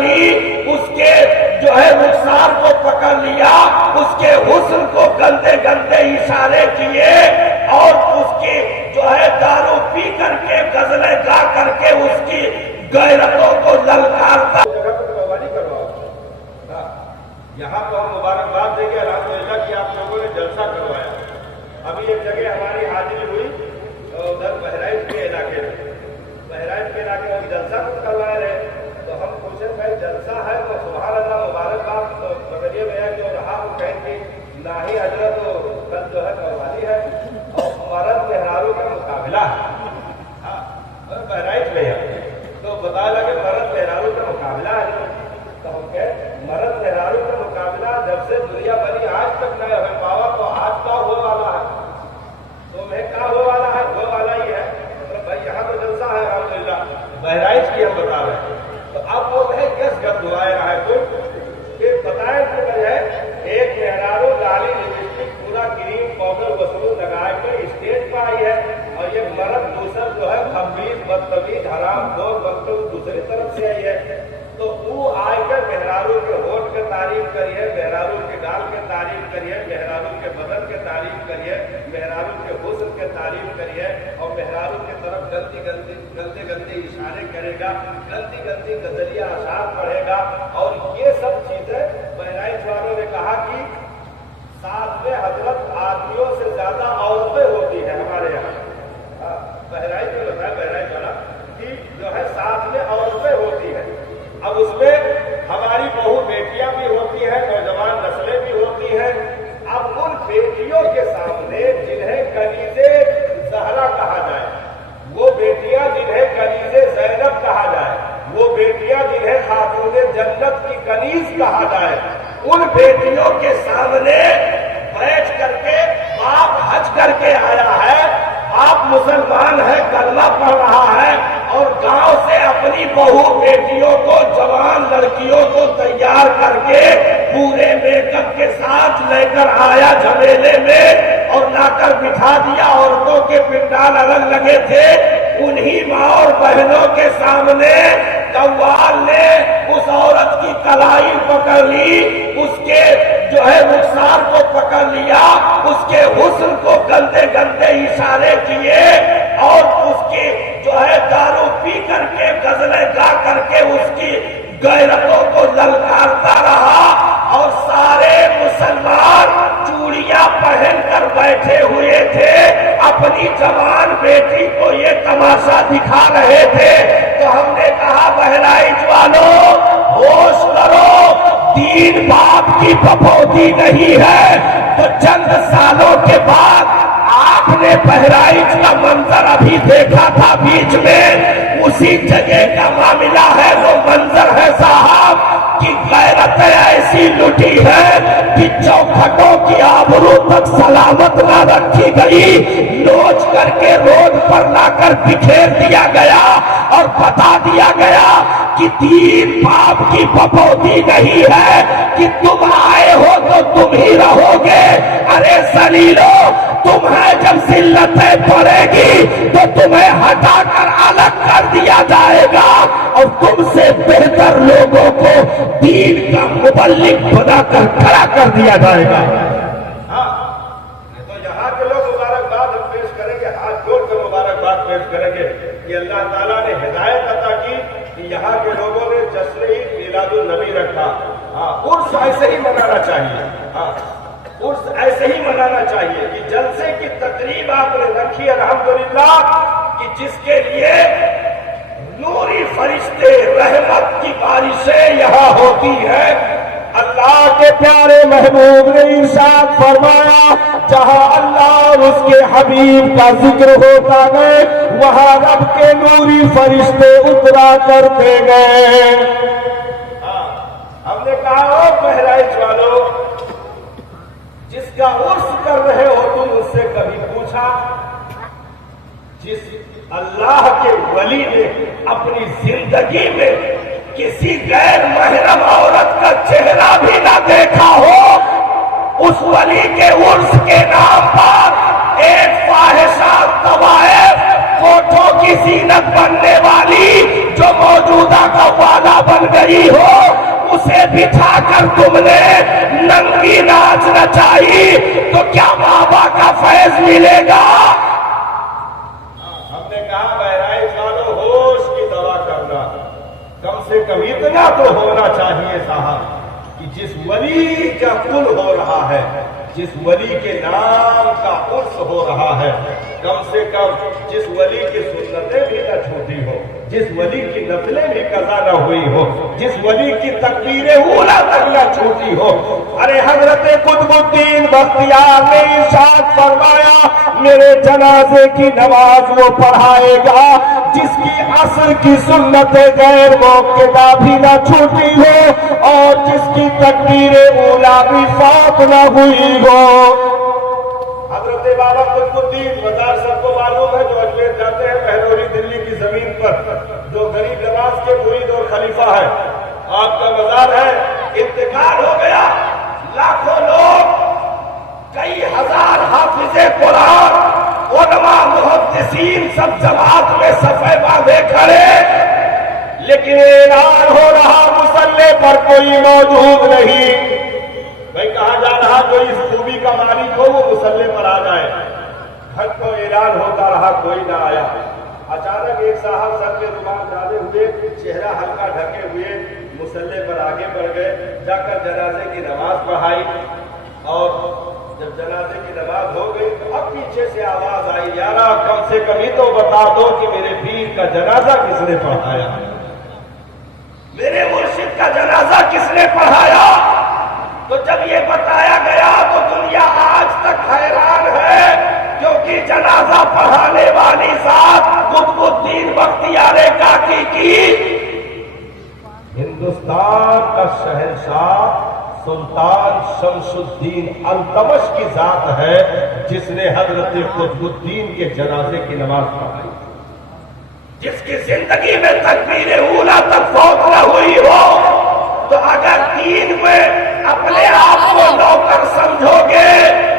لی، اس کے جو ہے رخسار کو پکڑ لیا، اس کے حسن کو گندے گندے اشارے کیے، اور اس کی جو ہے دارو پی کر کے غزلیں گا کر کے اس کی غیرتوں کو للکارتا۔ یہاں تو ہم مبارکباد دیں گے الحمدللہ کہ آپ لوگوں نے جلسہ کروایا۔ ابھی ایک جگہ ہماری حاضری ہوئی ادھر بہرائچ کے علاقے میں جلسہ کروا رہے، تو ہم پوچھے بھائی جلسہ ہے تو سبحان اللہ مبارکباد بدریہ میں جو رہا وہ کہیں کہ لاہی حضرت کل جو ہے قوالی ہے اور مرد مہراروں کا مقابلہ ہے، بہرائچ میں ہے تو بتا لگے مرد مہراروں کا مقابلہ ہے، تو ہم کہیں مرد مہراروں کا مقابلہ جب سے دنیا بنی آج تک نہ ہوئے پاوا تو آج کا ہوا والا ہے، تو میں کہا ہوا والا ہے، ہوا والا ہی ہے، تو بھائی یہاں تو جلسہ ہے الحمدللہ بہرائچ کی ہم بتا رہے ہیں۔ تو اب وہ ہے کس گھر دعائے رہا ہے کوئی کہ بتائیں کہ ہے ایک مہرارو لالی لپسٹک پورا کریم پاؤڈر وسلو لگائے کے اسٹیج پہ آئی ہے، اور یہ مرد دوسر جو ہے خبیث بدتمیز حرام خور بدتمیز دوسری طرف سے آئی ہے، تو وہ آئے کر مہرارو کے ہوٹ کے تعریف کریے، مہرارو کے گال کے تعریف کریے، مہرارو کے بدن کے تعریف کریے، مہرارو کے حسن کے تعریف کریے، اور مہرارو کی طرف گندے اشارے کرے گا، گندی غزلیہ اشعار پڑھے گا، اور یہ سب چیزیں بہرائچ والوں نے کہا کہ ساتھ میں حضرت آدمیوں سے زیادہ عورتیں ہوتی ہیں ہمارے یہاں، بہرائچ میں بتایا بہرائچ والا کہ جو ہے ساتھ میں عورتیں ہوتی ہیں، اب اس میں ہماری بہو بیٹیاں بھی ہوتی ہیں، نوجوان نسلیں بھی ہوتی ہیں، اب ان بیٹیوں کے سامنے جنہیں کنیزے زہرا کہا جائے، وہ بیٹیاں جنہیں کنیزے زینب کہا جائے، وہ بیٹیاں جنہیں خاتون جنت کی کنیز کہا جائے، ان بیٹیوں کے سامنے بیٹھ کر کے باپ حج کر کے آیا ہے، آپ مسلمان ہے، کلمہ پڑھ رہا ہے، اور گاؤں سے اپنی بہو بیٹیوں کو جوان لڑکیوں کو تیار کر کے پورے میک اپ کے ساتھ لے کر آیا جھمیلے میں، اور لا کر بٹھا دیا، عورتوں کے پنڈال الگ لگے تھے، انہی ماں اور بہنوں کے سامنے قوال نے اس عورت کی کلائی پکڑ لی، اس کے جو ہے رخسار کو پکڑ لیا، اس کے حسن کو گندے گندے اشارے کیے، اور اس کی جو ہے دارو پی کر کے غزلیں گا کر کے اس کی غیرتوں کو للکارتا رہا، اور سارے مسلمان چوڑیاں پہن کر بیٹھے ہوئے تھے، اپنی جوان بیٹی کو یہ تماشا دکھا رہے تھے۔ تو ہم نے کہا بہرائچ والوں ہوش کرو، دین باپ کی پپوتی نہیں ہے، تو چند سالوں کے بعد آپ نے بہرائچ کا منظر ابھی دیکھا تھا بیچ میں، اسی جگہ کا معاملہ ہے، وہ منظر ہے صاحب کی غیرتیں ایسی لٹی ہے کہ چوکھٹوں کی آبرو تک سلامت نہ رکھی گئی، نوچ کر کے روڈ پر لا کر بکھیر دیا گیا، اور بتا دیا گیا کہ دین باپ کی پپوتی نہیں ہے کہ تم آئے ہو تو تم ہی رہو گے، ارے ذلیلو تمہیں جب ذلتیں پڑے گی تو تمہیں ہٹا کر الگ کر دیا جائے گا، اور تم سے بہتر لوگوں کو دین کا مبلغ بنا کر کھڑا کر دیا جائے گا۔ تو یہاں کے لوگ مبارکباد ہم پیش کریں گے، ہاتھ جوڑ کر مبارکباد پیش کریں گے کہ اللہ تعالیٰ نے ہدایت عطا کی کہ یہاں کے لوگوں نے جشن عید میلاد النبی رکھا، عرس ایسے ہی منانا چاہیے، عرس ایسے ہی منانا چاہیے کہ جلسے کی تقریب آپ نے رکھی الحمدللہ، کہ جس کے لیے نوری فرشتے رحمت کی بارشیں یہاں ہوتی ہیں۔ اللہ کے پیارے محبوب نے ارشاد فرمایا جہاں اللہ اور اس کے حبیب کا ذکر ہوتا گئے وہاں رب کے نوری فرشتے اترا کرتے گئے۔ ہم نے کہا او بہرائچ والوں، جس کا عرس کر رہے ہو تم اس سے کبھی پوچھا؟ جس اللہ کے ولی نے اپنی زندگی میں کسی غیر محرم عورت کا چہرہ بھی نہ دیکھا ہو، اس ولی کے عرس کے نام پر ایک فاحشہ طوائف کوٹھوں کی زینت بننے والی جو موجودہ قوالا بن گئی गई हो, उसे बिठा कर तुमने नंगी नाच नचाई, तो क्या बाबा का फैज मिलेगा? हमने कहा बहराइच वालों होश की दवा करना, कम से कम इतना तो होना चाहिए साहब कि जिस वली का कुल हो रहा है, जिस वली के नाम का उर्स हो रहा है, कम से कम जिस वली की सुन्नतें भी न छूटी हो, जिस वली की नफलें भी कज़ा न हुई हो, जिस वली की तकबीरे ऊला तक न छूटी हो। अरे हजरत कुतुबुद्दीन बख्तियार ने इरशाद फरमाया, मेरे जनाजे की नमाज वो पढ़ाएगा जिसकी असर की सुन्नतें गैर मौक़िदा भी न छूटी हो और जिसकी तकबीरे ऊला भी फात न हुई हो। हजरत बाबा कुतुबुद्दीन मज़ार सबको मालूम है, जो अजमेर जाते हैं महरौली दिल्ली की जमीन पर, जो गरीब नवाज के मुरीद और खलीफा है, आपका मज़ार है। इंतकाल हो गया, लाखों लोग, कई हजार हाफिज़े कुरान, उलमा, मुहद्दिसीन सब जमात में सफ़े बांधे खड़े, लेकिन ऐलान हो रहा मुसल्ले पर कोई मौजूद नहीं। भाई कहा जा रहा जो इस खूबी का मालिक हो वो मुसल्ले पर आ जाए। घर को ऐलान होता रहा, कोई ना आया। अचानक एक साहब सर पे रुमाल डाले हुए, चेहरा हल्का ढके हुए मुसल्ले पर आगे बढ़ गए, जाकर जनाजे की नमाज पढ़ाई। और जब जनाजे की नमाज हो गई तो अब पीछे से आवाज आई, यारा कम से कम ही तो बता दो कि मेरे पीर का जनाजा किसने पढ़ाया, मेरे मुर्शिद का जनाजा किसने पढ़ाया। तो जब ये बताया गया तो दुनिया आज तक हैरान है, क्योंकि जनाजा पढ़ाने वाली साथ कुतुबुद्दीन बख्तियार काकी की हिंदुस्तान का शहंशाह सुल्तान शमसुद्दीन अल्तमश की जात है, जिसने हजरत कुतुबुद्दीन के जनाजे की नमाज पढ़ाई, जिसकी जिंदगी में तकबीर ऊला तक फौत न हुई हो। तो अगर दीन में अपने आप को नौकर समझोगे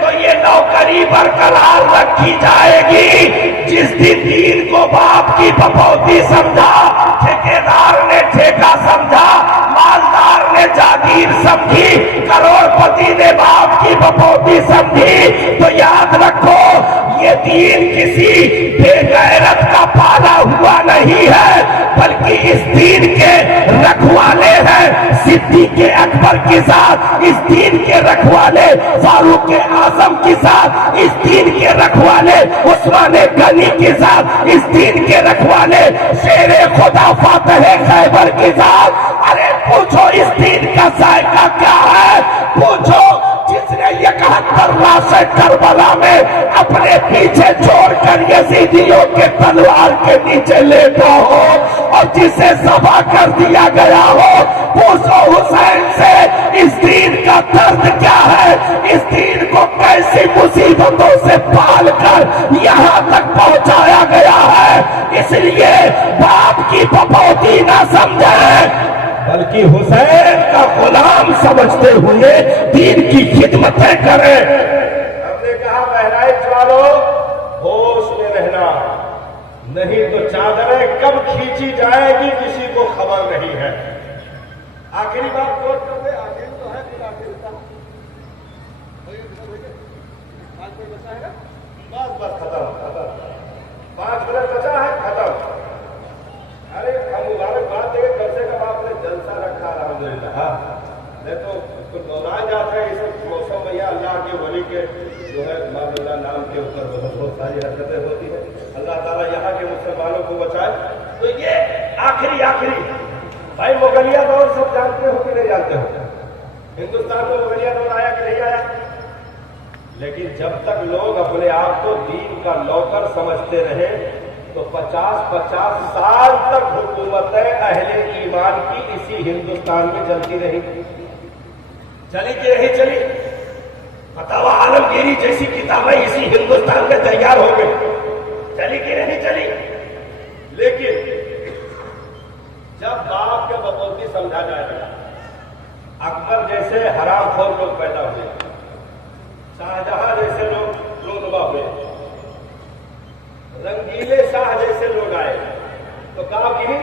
तो ये नौकरी बरकरार रखी जाएगी। जिस दिन दीन को बाप की बपौती समझा, ठेकेदार ने ठेका समझा, मालदार ने जागीर समझी, करोड़पति ने बाप की बपौती समझी, तो याद रखो ये दीन किसी बेगैरत का पाला हुआ नहीं है, बल्कि इस दीन के रखवाले हैं सिद्दीक़ अकबर के साथ, इस दीन के रखवाले फारूक आजम के साथ, इस दीन के रखवाले उस्मान गनी के साथ, इस दीन के रखवाले शेर खुदा फातह खैबर के साथ। अरे पूछो इस दीन का जायका क्या है, पूछो जिसने 71 लाशें करबला में अपने पीछे छोड़कर यजीदियों के तलवार के नीचे लेटा हो और जिसे ज़बह कर दिया गया हो। पूछो हुसैन से इस दीन का दर्द क्या है, इस दीन को कैसी मुसीबतों से पाल कर यहाँ तक पहुँचाया गया है। इसलिए बाप की बपौती ना समझे, बल्कि हुसैन का गुलाम समझते हुए दीन की खिदमतें करें। हमने कहा बहराइच वालों होश में रहना, नहीं तो चादरें कब खींची जाएगी किसी को खबर नहीं है। आखिरी बात नोट कर दे, आखिरी तो है फिर आखिरी का बस खत्म 5 मिनट बचा है, खत्म। अरे हम मुबारकबाद देंगे, कम से कम आपने जलसा रखा अल्हम्दुलिल्लाह। नहीं तो कुछ नाराज जाते हैं इस मौसम में, या अल्लाह के वली के जो है मामला नाम के ऊपर बहुत सारी हरकतें होती हैं। अल्लाह ताला यहाँ के मुसलमानों को बचाए। तो ये आखिरी भाई मुगलिया दौर सब जानते हो कि नहीं जानते हो, हिंदुस्तान में मुगलिया दौर आया कि नहीं आया। लेकिन जब तक लोग अपने आप को दीन का नौकर समझते रहे तो 50-50 साल तक हुकूमतें अहले ईमान की इसी हिंदुस्तान में चलती रही। चली कि नहीं चली? फतावा आलमगीरी जैसी किताबें इसी हिंदुस्तान में तैयार हो गई, चली कि नहीं चली? लेकिन जब बाप के बपौती समझा जाएगा, अकबर जैसे हरामखोर लोग पैदा हुए, शाहजहां जैसे लोग रोनुमा हुए, रंगीले शाह जैसे लोग आए, तो काफी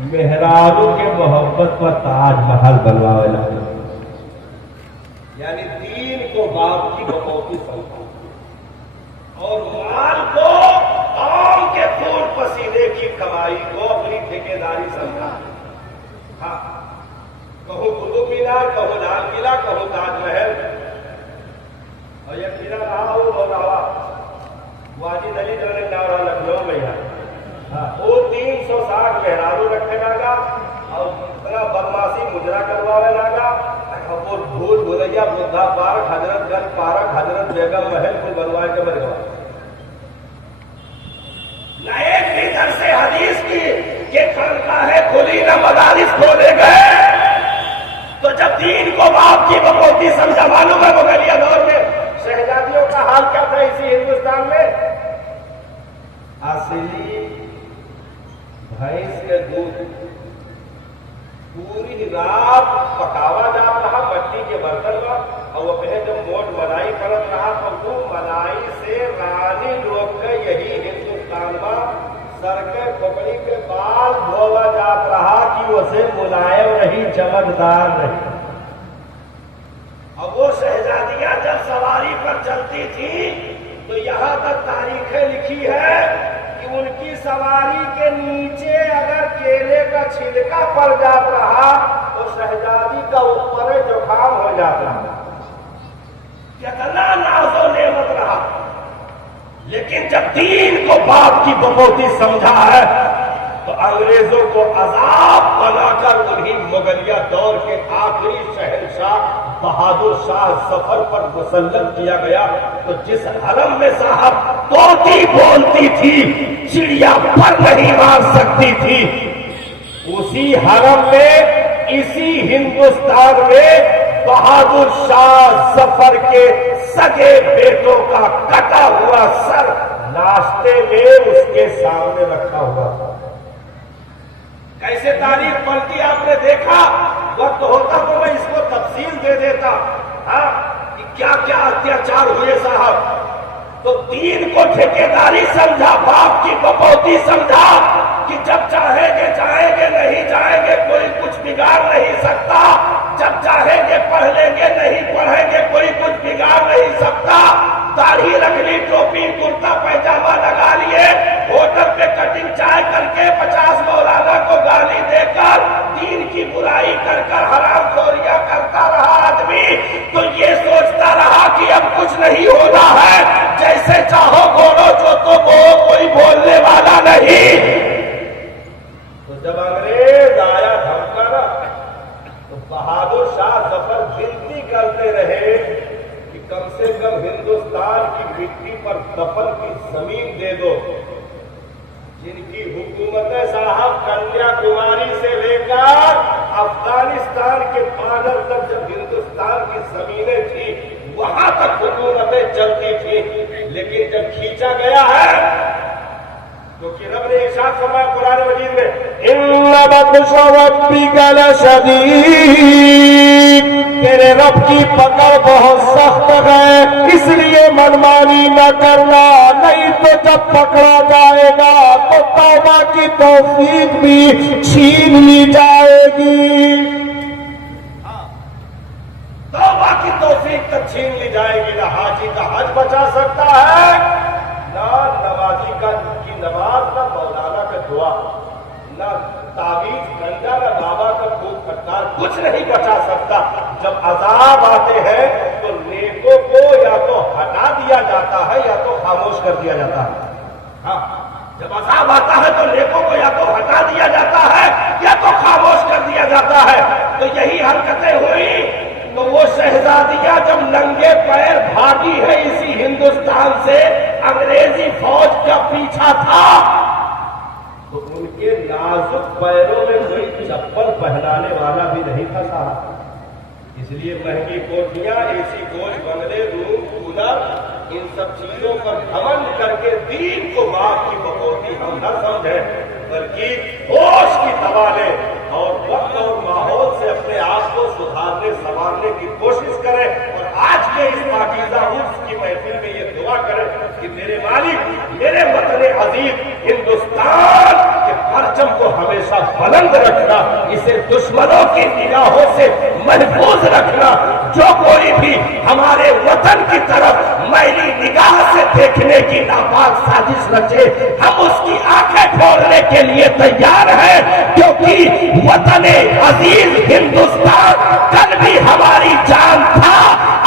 मेहरारू के मोहब्बत पर ताजमहल बनवावे लगे, यानी दीन को बाप की बकौती समझा और माल को आम के खून पसीने की कमाई को अपनी ठेकेदारी समझा। हाँ, कहो कुतुब मीनार, कहो लाल किला, कहो ताजमहल, और ये किला रहा हो मौलावा वाजिद अली जो ने नारा लखनऊ में है, वो 360 मेहरारू रखे लगा और इतना बदमाशी मुजरा करवावे लगा। वो भूल भुलैया बुद्धा पार्क, हजरतगंज पार्क, हजरत बेगम महल को बनवाए के बन गया। न एक भीतर से हदीस की ये खानकाहें खुली, न मदारिस खोले गए। तो जब दीन को बाप की बकौती समझा, मालूम है मुगलिया दौर में शहजादियों का हाल क्या था इसी हिंदुस्तान में? असली भैंस के दूध पूरी रात पकावा जा रहा मट्टी के बर्तन में, और वो पहले जब मोट मलाई परत रहा तो वो मलाई से रानी लोग के यही हिंदुस्तान में सर के खोपड़ी के बाल धोवा जात रहा कि उसे मुलायम रही, चमकदार रही। अब वो शहजादियां जब सवारी पर चलती थी तो यहाँ तक तारीखें लिखी है कि उनकी सवारी के नीचे अगर केले का छिलका पड़ जाता रहा तो शहजादी का ऊपर जुकाम हो जाता। कितना नाज़ो नेमत रहा, लेकिन जब दीन को बाप की बकौती समझा है तो अंग्रेजों को अजाब बनाकर उन्हीं मुगलिया दौर के आखिरी शहंशाह बहादुर शाह जफर पर मुसल्लत किया गया। तो जिस हरम में साहब तोती बोलती थी, चिड़िया पर नहीं मार सकती थी, उसी हरम में, इसी हिंदुस्तान में बहादुर शाह जफर के सगे बेटों का कटा हुआ सर नाश्ते में उसके सामने रखा हुआ था। कैसे तारीख पलटी आपने देखा? वक्त होता तो मैं इसको तफसील दे देता, हाँ, कि क्या क्या अत्याचार हुए साहब। तो दीन को ठेकेदारी समझा, बाप की बकौती समझा कि जब चाहेंगे जाएंगे, नहीं जाएंगे कोई कुछ बिगाड़ नहीं सकता। जब चाहेंगे पढ़ लेंगे, नहीं पढ़ेंगे कोई कुछ बिगाड़ नहीं सकता। दाढ़ी रख ली, टोपी कुर्ता पैजामा लगा लिए, होटल पे कटिंग चाय करके 50 मौलाना को गाली देकर दीन की बुराई कर कर हरामखोरियां करता रहा आदमी, तो ये सोचता रहा कि अब कुछ नहीं होना है, जैसे चाहो बोलो, जो तो वो कोई बोलने वाला नहीं। तो जब अंग्रेज आया धमका ना, तो बहादुर शाह जफर विनती करते रहे कि कम से कम हिंदुस्तान की मिट्टी पर दफन की जमीन दे दो। जिनकी हुकूमत साहब कन्याकुमारी से लेकर अफगानिस्तान के बॉर्डर तक जब हिंदुस्तान की जमीनें थी, वहां तक हुकूमतें चलती थी। लेकिन जब खींचा गया है, क्योंकि रब ने इरशाद फरमाया कुरान मजीद में, इन्ना बत्शा रब्बिका लशदीद, तेरे रब की पकड़ बहुत सख्त है, इसलिए मनमानी न करना, नहीं तो जब पकड़ा जाएगा तो तौबा की तौफीक भी छीन ली जाएगी। तौबा की तौफीक तक छीन ली जाएगी। ना हाजी का हज बचा सकता है, ना नमाजी का की नमाज, ना मौलाना का दुआ, ना तावीज गंजा, ना बाबा का खूब फटकार, कुछ नहीं बचा सकता। जब अजाब आते हैं तो नेकों को या तो हटा दिया जाता है या तो खामोश कर दिया जाता है। हाँ, जब अजाब आता है तो नेकों को या तो हटा दिया जाता है या तो खामोश कर दिया जाता है। तो यही हरकतें हुई। तो वो शहजादियां जब नंगे पैर भागी है इसी हिंदुस्तान से, अंग्रेजी फौज का पीछा था, तो उनके नाजुक पैरों में कोई चप्पल पहनाने वाला भी नहीं था साहब। इसलिए महंगी कोठियां, एसी कोच, बंगले, रूम, कूलर, इन सब चीजों पर घमंड करके दीन को बाप की बकौती हम न समझें, बल्कि होश की दवा लें और वक्त और माहौल से अपने आप को सुधारने संवारने की कोशिश करें। और आज के इस पाकीज़ा उर्स की महफिल में ये दुआ करें कि मेरे मालिक, मेरे वतन अजीज हिंदुस्तान के परचम को हमेशा بلند رکھنا، اسے دشمنوں کی نگاہوں سے محفوظ رکھنا۔ جو کوئی بھی ہمارے وطن کی طرف میلی نگاہ سے دیکھنے کی ناپاک سازش رچے، ہم اس کی آنکھیں کھولنے کے لیے تیار ہیں، کیونکہ وطن عزیز ہندوستان کل بھی ہماری جان تھا،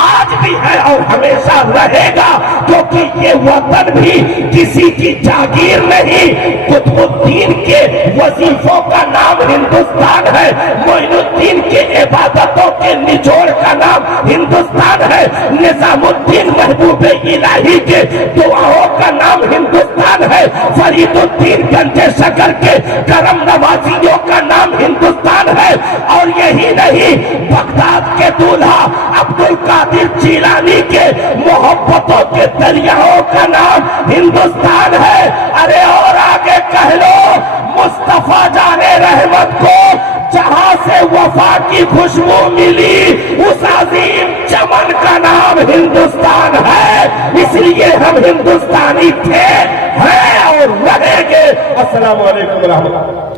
آج بھی ہے اور ہمیشہ رہے گا، کیونکہ یہ وطن بھی کسی کی جاگیر نہیں۔ قطب الدین کے وظیفوں کا نام ہندوستان ہے، معین الدین کے عبادتوں کے نچوڑ کا نام ہندوستان ہے، نظام الدین محبوب الہی کے دعاؤں کا نام ہندوستان ہے، فرید الدین گنج شکر کے کرم نوازیوں کا نام ہندوستان ہے، اور یہی نہیں، بغداد کے دولہا عبد القادر جیلانی کے محبتوں کے دریاؤں کا نام ہندوستان ہے۔ ارے اور آگے کہہ لو، مصطفیٰ جان رحمت کو جہاں سے وفا کی خوشبو ملی، اس عظیم چمن کا نام ہندوستان ہے، اس لیے ہم ہندوستانی تھے، ہیں اور رہیں گے۔ السلام علیکم ورحمۃ اللہ۔